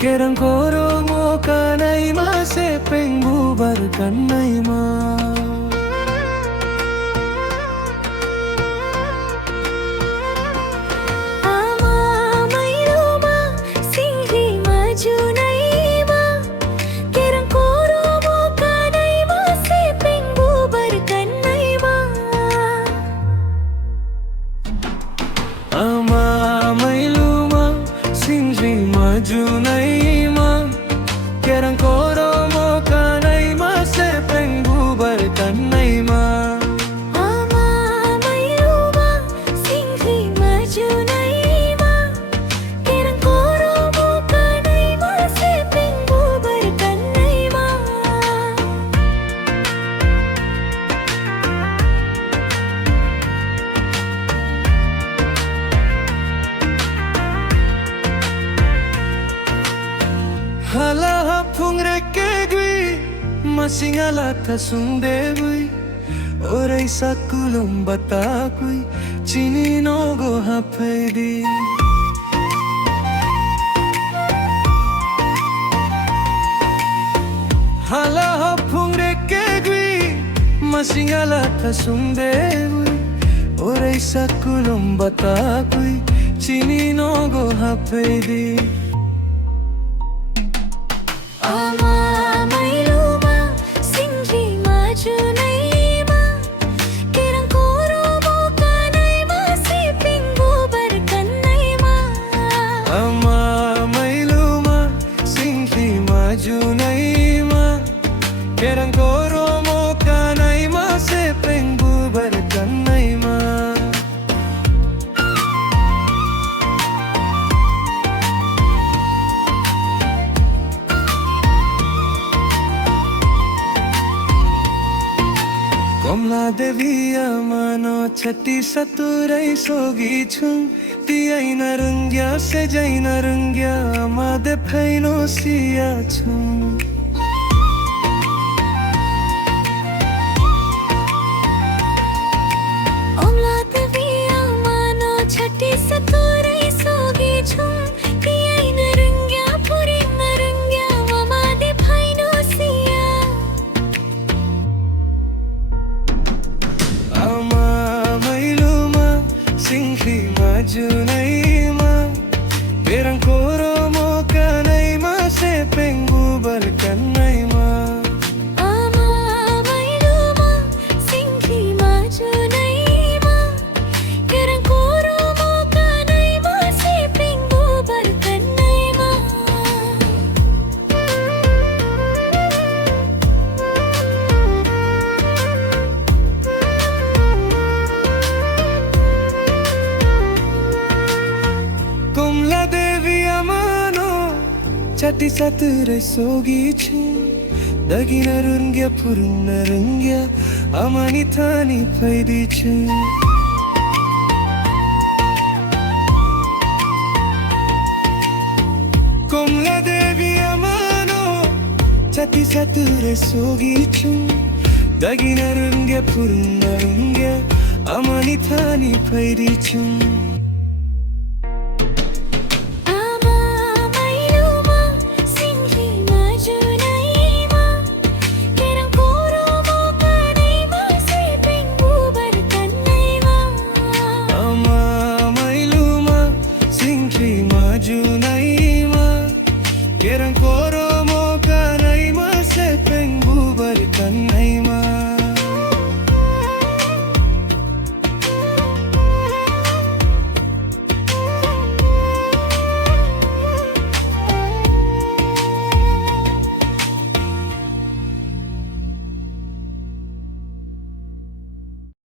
Kerangkoro mo kanay masepeng bubar kanay ma. Ama may luma, singri majunay ma. Kerangkoro mo kanay masepeng bubar kanay ma. Ama may luma, singri majunay ma. Kerangkoro mo kanay masepeng bubar kanay ma. Hala hapung reke gui masingala kasungde gui. Orai sakulum batakui chini no go hapedi. Hala hapung reke gui masingala kasungde gui. Orai sakulum batakui chini no go hapedi. Ama may luma, singri majunay ma. Kerangkoro mo kanay masepeng bubar kanay ma. Ama may luma, singri majunay ma. Kerangkoro mo kanay masepeng bubar kanay ma. Komla devi amano chatti saturai sogi chung. Tiyai narungya se jai narungya amade phaino siya chung. Omla devi amano chatti saturai sogi chung. Tiyai narungya puri narungya amade phaino siya. Ama may luma, singri majunay ma. Kerangkoro mo kanay masepeng bubar kanay ma. Ama may luma, singri majunay ma. Kerangkoro mo kanay masepeng bubar kanay ma. Komla devi amano chatti saturai sogi chung. Dagi narungya purun narungya amani thani phaidi chung. Komla devi amano chatti saturai sogi chung. Dagi narungya purun narungya amani thani phaidi chung.